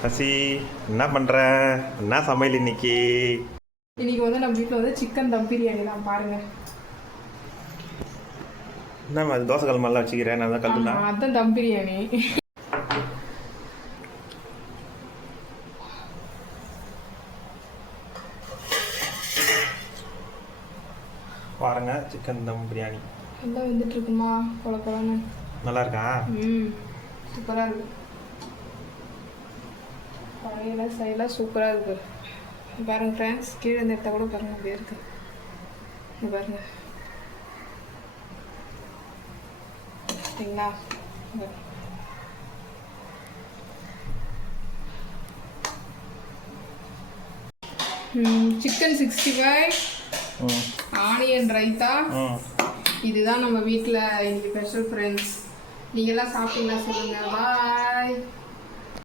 சசி என்ன பண்ணுற என்ன சமையல் இன்னைக்கு? இன்னைக்கு வந்து நம்ம வீட்டில் வந்து சிக்கன் தம் பிரியாணி தான் பாருங்க. என்ன அது தோசை கல் மாதிரிலாம் வச்சுக்கிறேன் நான் தான் கல் ஆமா, அதான் தம் பிரியாணி. பாருங்க சிக்கன் தம் பிரியாணி. நல்லா வந்துட்டு இருக்குமா கொல கொலன்னு நல்லா இருக்கா ம் சூப்பராக இருக்கு. பழையில சைடெலாம் சூப்பராக இருக்கு. இங்க பாருங்க ஃப்ரெண்ட்ஸ் கீழே இருந்து எடுத்தால் கூட பாருங்க அப்படியே இருக்கு. இங்க பாருங்க. சரிங்களா. Chicken sixty five onion raita இதுதான் நம்ம வீட்டில் இன்னைக்கு ஸ்பெஷல் ஃப்ரெண்ட்ஸ் நீங்கள்லாம் சாப்பிட்டீங்களா சொல்லுங்கள் பாய்